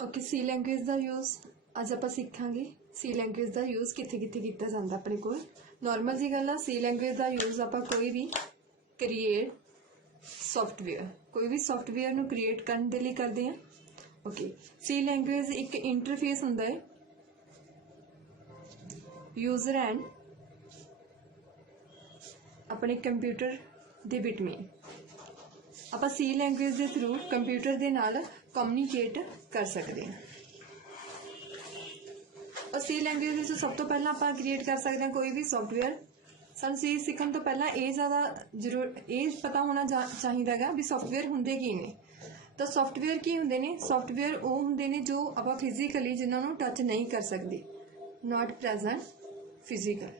Okay सी language का use अज आप सीखांगे सी language का यूज़ कित्थे कित्थे कीता जांदा अपने कोल। नॉर्मल जी गल आ सी लैंग्वेज का यूज़ आप कोई भी क्रिएट सॉफ्टवेयर नू क्रिएट करने के लिए करते हैं। ओके सी लैंग्वेज एक इंटरफेस हुंदा है यूजर एंड अपने कंप्यूटर दे बिटवीन। आप सी लैंग्वेज के थ्रू कंप्यूटर के नाल कम्यूनीकेट कर सकते हैं। और सी लैंग्वेज सब तो पहला आप क्रिएट कर सकते हैं कोई भी सॉफ्टवेयर। सानूं सी सीखण तो पहला ये ज़्यादा ये पता होना चाहिए है भी सॉफ्टवेयर हुंदे की ने। तो सॉफ्टवेयर की हुंदे ने, सॉफ्टवेयर वो हुंदे ने जो आप फिजिकली जिन्होंने टच नहीं कर सकते, नॉट प्रेजेंट फिजिकल।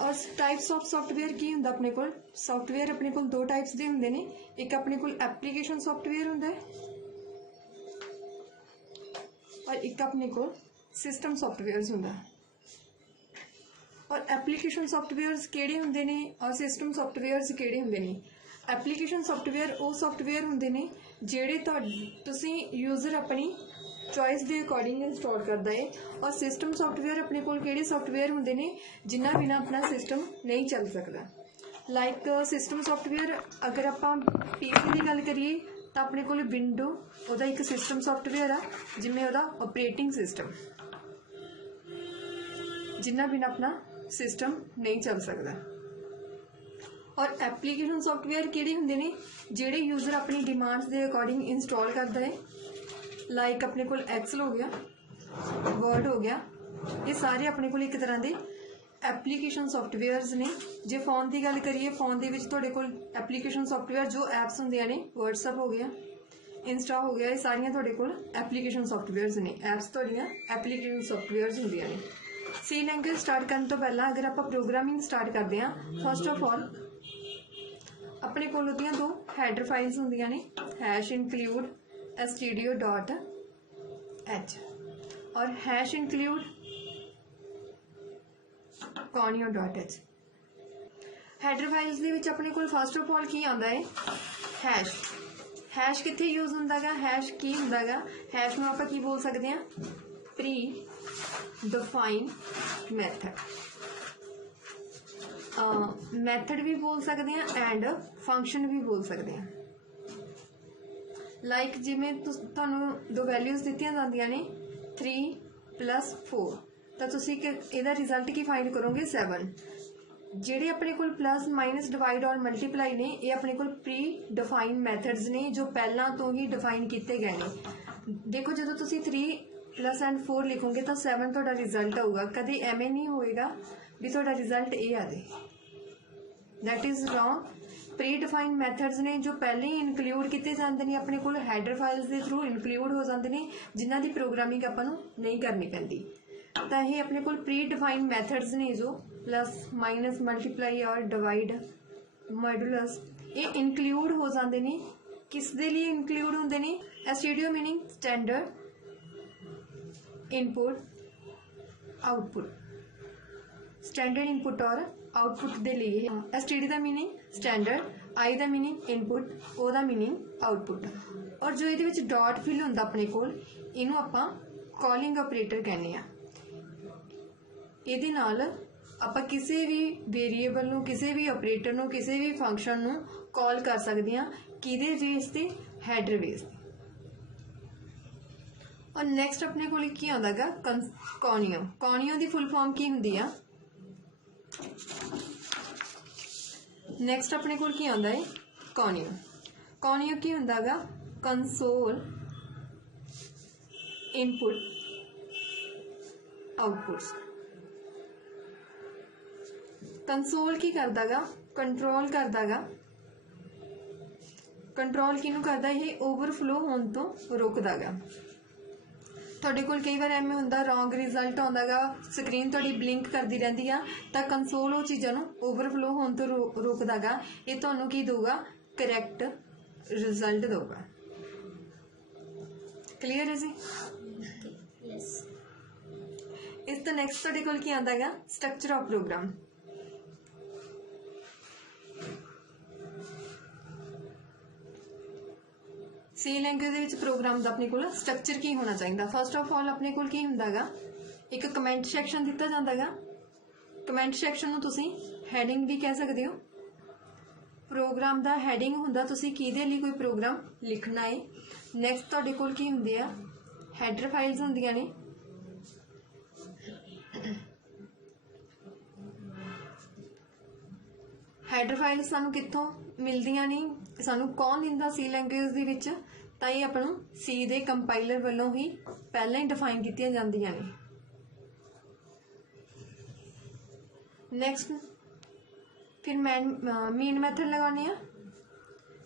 और टाइप्स ऑफ सॉफ्टवेयर की हुंदा अपने कोल। सॉफ्टवेयर अपने कोल दो टाइप्स के हुंदे ने, एक अपने कोल एप्लीकेशन सॉफ्टवेयर हुंदा है और एक अपने कोल सिस्टम सॉफ्टवेयर्स हुंदा है। और एप्लीकेशन सॉफ्टवेयर्स किहड़े हुंदे ने और सिस्टम सॉफ्टवेयर्स किहड़े हुंदे ने। एप्लीकेशन सॉफ्टवेयर वो सॉफ्टवेयर हुंदे ने जिहड़े तुसीं यूजर अपनी चॉइस के अकॉर्डिंग इंस्टॉल करता है। और सिस्टम सॉफ्टवेयर अपने कोल किहड़े सॉफ्टवेयर हुंदे ने जिन्हां बिना अपना सिस्टम नहीं चल सकता। लाइक सिस्टम सॉफ्टवेयर अगर आपां पीसी की गल करिए तो अपने कोल विंडो उहदा एक सिस्टम सॉफ्टवेयर आ जिवें उहदा ऑपरेटिंग सिस्टम जिन्हां बिना अपना सिस्टम नहीं चल सकता। और एप्लीकेशन सॉफ्टवेयर किहड़े हुंदे ने जिहड़े यूजर अपनी डिमांड्स के अकॉर्डिंग इंस्टॉल करता है। लाइक अपने कोल एक्सल हो गया, वर्ड हो गया, ये सारे अपने कोल एक तरह के एप्लीकेशन सॉफ्टवेयर्स ने। जे फोन की गल करिए फोन के विच तुहाडे कोल एप्लीकेशन सॉफ्टवेयर जो एप्स होंदियां ने, व्हाट्सएप हो गया, इंस्टा हो गया, ये सारियां तुहाडे कोल एप्लीकेशन सॉफ्टवेयर्स ने। एप्स तुहाडियां एप्लीकेशन सॉफ्टवेयर्स होंदियां ने। सी लैंग्वेज स्टार्ट करने तो पहला अगर आप प्रोग्रामिंग स्टार्ट करते हैं, फर्स्ट ऑफ ऑल अपने कोल उहदियां दो हैडर फाइल्स होंदियां ने, हैश इनक्लूड stdio.h और hash include conio.h। Header files दे विच अपने कोल फर्स्ट ऑफ ऑल की आंदा है हैश। हैश कित्थे यूज हुंदा गा, हैश की हुंदा गा, हैश नूं आपां की बोल सकते हैं प्री डिफाइन मैथड। मैथड भी बोल सकते हैं एंड फंक्शन भी बोल सकते हैं। लाइक जिमें तुहानूं दो वैल्यूज़ दित्तियां जांदियां ने 3 + 4 तो तुसीं इहदा रिजल्ट की फाइंड करोगे 7। जिहड़े अपने कोल प्लस माइनस डिवाइड और मल्टीप्लाई ने ये अपने कोल प्री डिफाइन मैथड्स ने जो पहला तो ही डिफाइन किए गए ने। देखो जो तुसीं 3 + एंड 4 लिखोगे तो 7 तुहाडा रिजल्ट आऊगा। कभी एवें नहीं होएगा भी तुहाडा रिजल्ट ये आ जाए, that is wrong. Pre define methods ने जो पहले ही इनकलूड किए जाते हैं अपने कोल हैडर फाइल्स के थ्रू इनकलूड हो जाते हैं जिन्हां दी प्रोग्रामिंग आपां नूं नहीं करनी पैंदी। तो ये अपने कोल प्री डिफाइन मैथड्स ने जो प्लस माइनस मल्टीप्लाई और डिवाइड मॉड्यूलस ये इनकलूड हो जाते हैं। किस दे लिए इनकलूड होंदे ने, STDIO meaning standard input output, standard input और आउटपुट दे लिए। एसटीडी का मीनिंग स्टैंडर्ड, आई का मीनिंग इनपुट, ओ का मीनिंग आउटपुट। और जो ये डॉट फिल होंदा अपने कोल इनू आपां कॉलिंग ऑपरेटर कहने आ। इहदे नाल आपां किसी भी वेरीएबल नूं, किसी भी ऑपरेटर नूं, किसी भी फंक्शन नूं कॉल कर सकते हैं किहदे बेस ते, हैडर बेस ते। और नैक्सट अपने कोल की आंदा गा कॉनियो। कॉनियो की फुल फॉर्म की हुंदी आ। नैक्सट अपने कोल की आंदा है कॉनियो। कॉनियो की हुंदा गा कंसोल इनपुट आउटपुट्स। कंसोल की करदा गा, कंट्रोल करदा गा। कंट्रोल किनू करदा, ये ओवरफ्लो होने तो रोकदा गा। तुहाडे कोल कई बार एवें हुंदा रॉन्ग रिजल्ट आउंदा गा, स्क्रीन तुहाडी ब्लिंक करदी रहिंदी आ तां कंसोल वो चीज़ां नूं ओवरफ्लो होने तो रोकदा गा। ये तुहानूं की दूगा, करैक्ट रिजल्ट दूगा। क्लीयर है जी? इस तो नैक्सट तुहाडे कोल की आंदा गा structure of program. C language program का अपने को स्ट्रक्चर की होना चाहिए। फस्ट ऑफ ऑल अपने को होंदा गा एक कमेंट सैक्शन दिता जाता है। कमेंट सैक्शन नूं तुसीं हैडिंग भी कह सकते हो। प्रोग्राम का हैडिंग हुंदा तुसीं किहदे लई कोई प्रोग्राम लिखना है। नैक्सट तुहाडे कोल की हुंदी आ हैडर फाइल्स हुंदियां ने। हैडर फाइल्स सानूं कित्थों मिलदियां ने, सानूं कौन दिंदा सी लैंगुएज दे विच, तां ये आपां नूं सी दे कंपाइलर वल्लों ही पहलां ही डिफाइन कीतियां जांदियां ने। नैक्सट फिर मेन मैथड लगाने आ।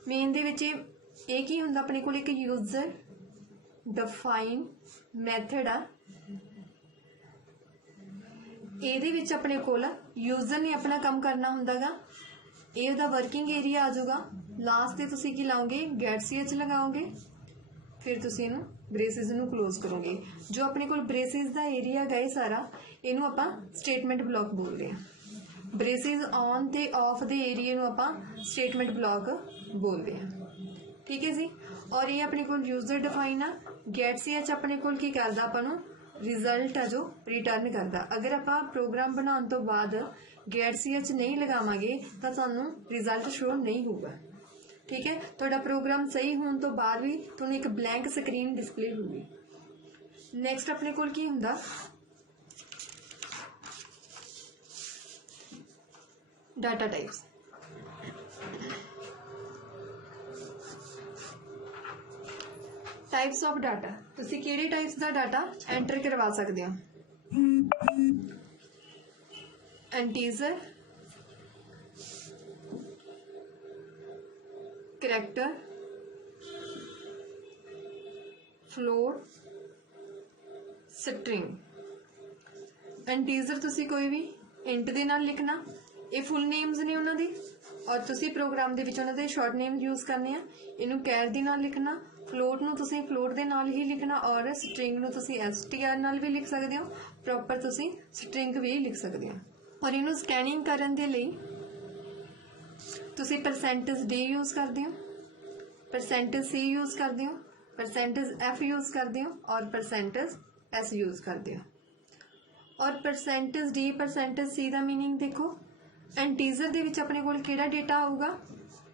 मेन दे विच ये की हुंदा अपने कोल एक यूजर डिफाइन मैथड आ। ਇਹਦੇ ਵਿੱਚ ਆਪਣੇ ਕੋਲ यूजर ने अपना काम करना ਹੁੰਦਾ ਗਾ। ਇਹ ਉਹਦਾ वर्किंग एरिया आ जाऊगा। लास्ट ਤੇ ਤੁਸੀਂ ਕੀ ਲਾਓਗੇ get ch लगाओगे, फिर ਤੁਸੀਂ ਇਹਨੂੰ ब्रेसिस ਨੂੰ क्लोज करोगे। जो अपने कोल ब्रेसिस ਦਾ एरिया गए सारा ਇਹਨੂੰ ਆਪਾਂ स्टेटमेंट ब्लॉक बोलते हैं। ब्रेसिस ऑन ਤੇ ऑफ ਦੇ एरिया ਨੂੰ ਆਪਾਂ स्टेटमेंट ब्लॉक बोलते हैं। ठीक है जी। और ये अपने कोल यूजर डिफाइन आ। get ch अपने कोल की करदा ਆਪਾਂ ਨੂੰ रिजल्ट है जो रिटर्न करता। अगर आप प्रोग्राम बनाने तो बाद get ch नहीं लगावांगे तो सानू रिजल्ट शो नहीं होगा। ठीक है, थोड़ा प्रोग्राम सही होने तो बाद भी तुहानू एक ब्लैंक स्क्रीन डिस्प्ले होगी। नैक्सट अपने कोल की हुंदा data types. Types of data तुसीं किहड़े टाइप्स का डाटा एंटर करवा सकते हो। Integer, character, float, string. Integer तुसीं कोई भी इंट दे नाल लिखना। ये फुल नेम्स ने उन्हां दी और तुसीं प्रोग्राम दे विच उन्हां दे शॉर्ट नेम यूज करने आ। इनू कैर दी नाल लिखना। फ्लोट नूं तुसीं फ्लोट दे नाल ही लिखना और स्ट्रिंग नूं तुसीं str नाल भी लिख सकते हो। प्रॉपर तुसीं स्ट्रिंग भी लिख सकते हो। और इनू स्कैनिंग करन दे लई तुसीं परसेंटेज d यूज करते हो, परसेंटेज c यूज करते हो, परसेंटेज f यूज करते हो और परसेंटेज s यूज करते हो। और परसेंटेज d परसेंटेज c का मीनिंग देखो। इंटीजर दे विच अपने कोल किहड़ा डेटा आऊगा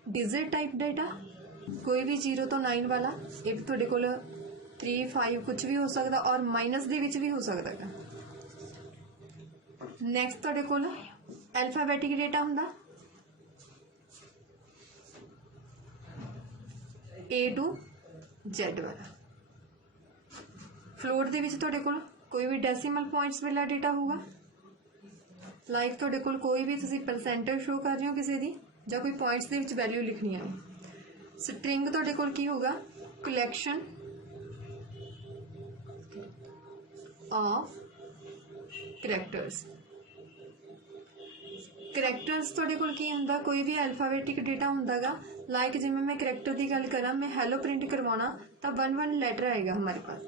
डिजिट टाइप डेटा, कोई भी 0 तो 9 वाला। एक तुहाडे कोल 3 5 कुछ भी हो सकता और माइनस दे विच भी हो सकता है। नैक्सट तुहाडे कोल अल्फाबैटिक डेटा हुंदा A to Z वाला। फ्लोट दे विच तुहाडे कोल कोई भी डेसिमल पॉइंट्स वाला डेटा होगा। लाइक तुहाडे कोल कोई भी तुसीं परसेंटेज शो कर रहे हो किसी दी जां कोई पॉइंट्स दे विच वैल्यू लिखनी है। स्ट्रिंग तुहाडे कोल की होगा कलैक्शन ऑफ करैक्टर्स। करैक्टर्स तुहाडे कोल की हुंदा कोई भी अल्फाबैटिक डेटा हुंदा गा। लाइक जिवें मैं करैक्टर की गल करा, मैं हैलो प्रिंट करवाना तो 1 लेटर आएगा हमारे पास।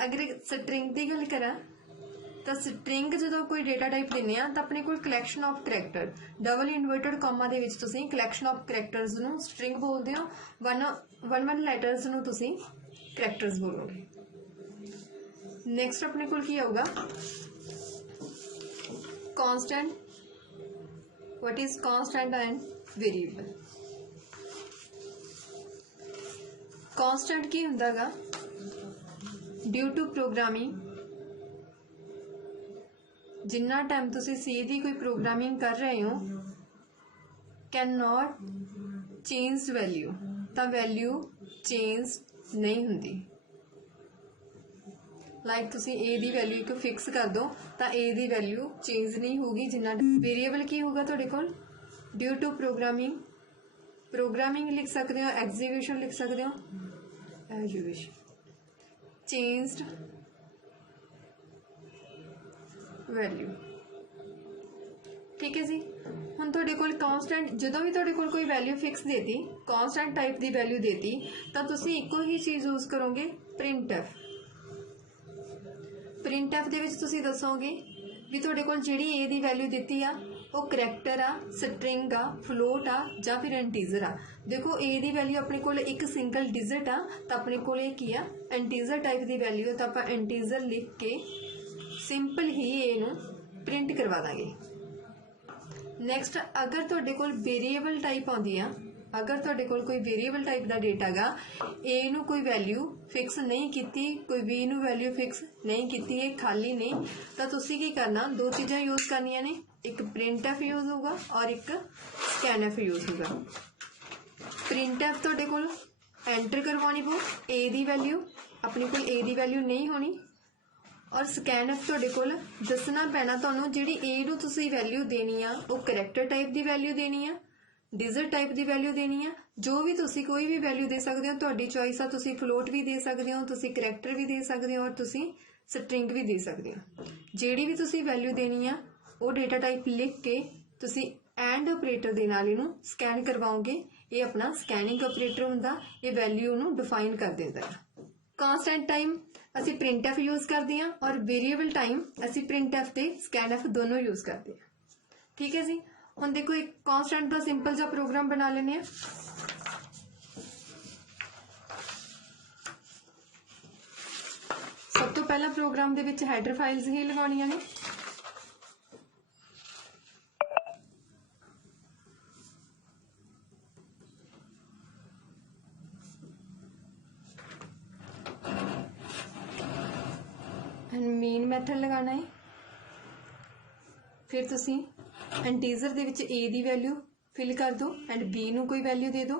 अगर स्ट्रिंग की गल करा तो स्ट्रिंग जो कोई डेटा टाइप देने तो अपने को collection of character double inverted comma दे विच तुसीं कलैक्शन ऑफ करैक्टर्स नूं स्ट्रिंग बोलते हो। 1 लेटर्स नूं तुसीं करैक्टर्स बोलोगे। नैक्सट अपने को की आऊगा constant. What is constant and variable. Constant की हुंदा गा ड्यू टू प्रोग्रामिंग जिन्ना टाइम तुसीं सी दी कोई प्रोग्रामिंग कर रहे हो कैन नॉट चेंज वैल्यू, तो वैल्यू चेंज नहीं हुंदी। लाइक तुसीं ए दी वैल्यू एक फिक्स कर दो तो ए दी वैल्यू चेंज नहीं होगी जिन्ना। वेरिएबल की होगा तुहाडे कोल ड्यू टू प्रोग्रामिंग। प्रोग्रामिंग लिख सकते हो, एग्जीक्यूशन लिख सकते हो, एग्जीक्यूशन चेंज्ड वैल्यू। ठीक है जी। हुण तुहाडे कोल कांस्टेंट जदों भी तुहाडे कोल कोई वैल्यू फिक्स देती कांस्टेंट टाइप की वैल्यू देती तो तुसीं इक्को ही चीज़ यूज करोगे प्रिंट एफ। प्रिंट एफ दे विच तुसीं दसोगे भी तुहाडे कोल जिहड़ी ए दी वैल्यू दित्ती आ वो करैक्टर आ, स्ट्रिंग आ, फ्लोट आ या फिर इंटीजर आ। देखो ए दी वैल्यू अपने कोल एक सिंगल डिजिट आ तो अपने कोल की आ इंटीजर टाइप की वैल्यू, तो आप इंटीजर लिख के सिंपल ही ए नूं प्रिंट करवा देंगे। नैक्सट अगर तुहाडे कोल वेरीएबल टाइप आउंदी आ, अगर तुहाडे कोल कोई वेरीएबल टाइप का डेटा गा, ए नूं कोई वैल्यू फिक्स नहीं कीती, कोई बी नूं वैल्यू फिक्स नहीं कीती, ये खाली ने, तो तुसीं की करना, दो चीज़ां यूज़ करनियां ने, एक प्रिंट एफ यूज़ होगा और एक स्कैन एफ यूज़ होगा। प्रिंट एफ तुहाडे कोल एंटर करवानी पो ए दी वैल्यू, अपने कोल ए दी वैल्यू नहीं होनी, और स्कैन एफ तुहाडे कोल दसना पैना तुहानूं जिहड़ी ए नूं तुसीं वैल्यू देनी आ वो करैक्टर टाइप की वैल्यू देनी आ, डिजिट टाइप की वैल्यू देनी है, जो भी तुसी कोई भी वैल्यू दे सकते हो, तुहाडी चॉइस आ, तुसी फ्लोट भी दे सकते हो, तुसी करैक्टर भी दे सकते हो और तुसी स्ट्रिंग भी दे सकते हो। जिहड़ी भी तुसी वैल्यू देनी है वो डेटा टाइप लिख के तुसी एंड ऑपरेटर दे नाल इहनूं स्कैन करवाओगे। ये अपना स्कैनिंग ऑपरेटर हुंदा, ये वैल्यू नूं डिफाइन कर दिंदा है। कांस्टेंट टाइम असी प्रिंट एफ यूज़ करते हैं और वेरीएबल टाइम असी प्रिंट एफ ते स्कैन एफ दोनों यूज़ करते हैं। ठीक है जी। हम देखो एक कांस्टेंट का सिंपल सा प्रोग्राम बना लेने हैं। सब तो पहला प्रोग्राम दे विच हैडर फाइल्स ही लगानियां ने। मेन मैथड लगाना है, फिर तुसी इंटीजर दे विच ए दी वैल्यू फिल कर दो एंड बी नूं कोई वैल्यू दे दो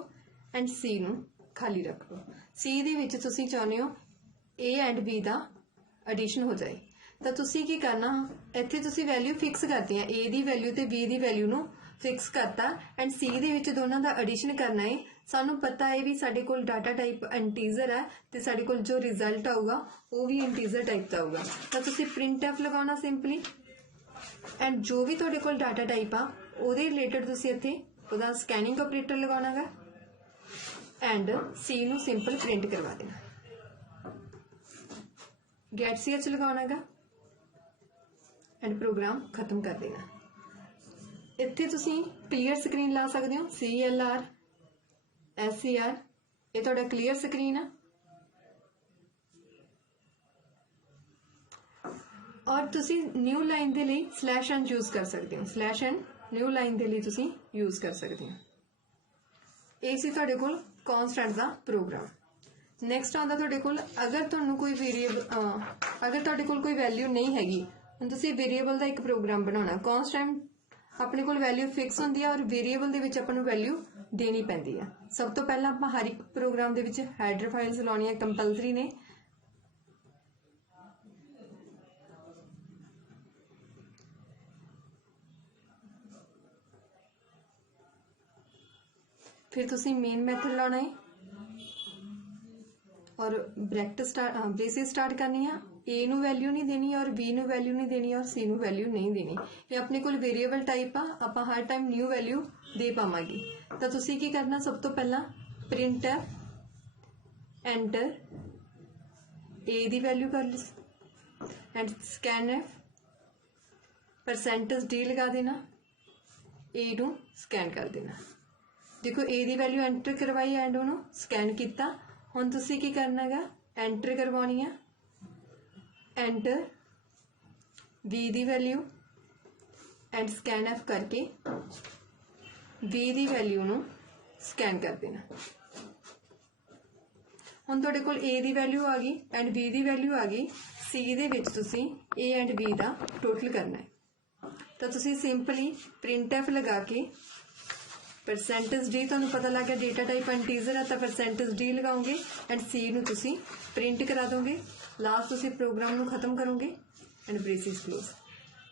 एंड सी नूं खाली रख दो। सी दे विच तुसी चाहुंदे हो ए एंड बी दा एडिशन हो जाए, तो तुसी की करना, इत्थे तुसी वैल्यू फिक्स करती हैं, ए दी वैल्यू ते बी दी वैल्यू नूं फिक्स करता एंड सी दे विच दोनों दा एडिशन करना है। सानू पता है भी साडे कोल डाटा टाइप इंटीजर है तो साडे कोल जो रिजल्ट आऊगा वो भी इंटीजर टाइप का आऊगा, तो तुसी प्रिंट एफ लगाना सिंपली एंड जो भी तुहाडे कोल डाटा टाइप आ उहदे रिलेटेड तुसी इत्थे उहदा स्कैनिंग ऑपरेटर लगाना गा एंड सी नूं सिंपल प्रिंट करवा देना, गेट सी एच लगाना गा एंड प्रोग्राम खत्म कर देना। इत्थे तुसी क्लीयर स्क्रीन ला सकते हो, CLR SCR ये तुहाडा क्लीयर स्क्रीन आ, और तुसी न्यू लाइन के लिए /n यूज़ कर सकते हो, /n न्यू लाइन के लिए तुसी यूज़ कर सकते हो। ये सी तुहाडे कोल कांस्टेंट दा प्रोग्राम। नैक्सट आउंदा तुहाडे कोल अगर तुहानूं कोई वेरीएबल अगर तुहाडे कोल कोई वैल्यू नहीं हैगी, हुण तुसी वेरीएबल दा एक प्रोग्राम बनाना। कांस्टेंट अपने कोल वैल्यू फिक्स होंदी है और वेरीएबल दे विच आपां नूं वैल्यू देनी पैंदी है। सब तो पहला आपां हर एक प्रोग्राम दे विच हैडर फाइल्स लाउणियां कंपलसरी ने। फिर तुसी मेन मैथड लाना है और ब्रेसेस स्टार्ट करनी है। ए नू वैल्यू नहीं देनी और बी नू वैल्यू नहीं देनी और सी नू वैल्यू नहीं देनी। ये अपने कोल वेरीएबल टाइप आ, आपां हर टाइम न्यू वैल्यू दे पावांगे। तो तुसी की करना, सब तो पहला print F enter a the value कर एंड स्कैन एफ %d लगा देना, ए नू स्कैन कर देना। देखो ए दी वैल्यू एंटर करवाई एंड उन्होंने स्कैन किया। हुण तुसी की करना है, एंटर करवानी है, enter be the value and scan F करके बी दी वैल्यू नूं स्कैन कर देना। हुण तुहाडे कोल ए दी वैल्यू आ गई एंड बी दी वैल्यू आ गई, सी दे विच तुसी ए एंड बी दा टोटल करना है। तो तुसी सिंपली प्रिंट एफ लगा के %d तुहानूं पता लग गया डेटा टाइप इंटीजर है तो %d लगाओगे एंड सी नूं तुसी प्रिंट करा दोगे। लास्ट तुसी प्रोग्राम नूं खत्म करोगे एंड ब्रेसिस क्लोज।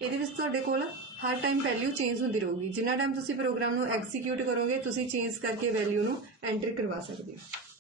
ये विच तुहाडे कोल हर टाइम वैल्यू चेंज होती रहेगी, जिन्ना टाइम तुसी प्रोग्राम नूं एग्जीक्यूट करोगे तुसी चेंज करके वैल्यू नूं एंटर करवा सकते हो।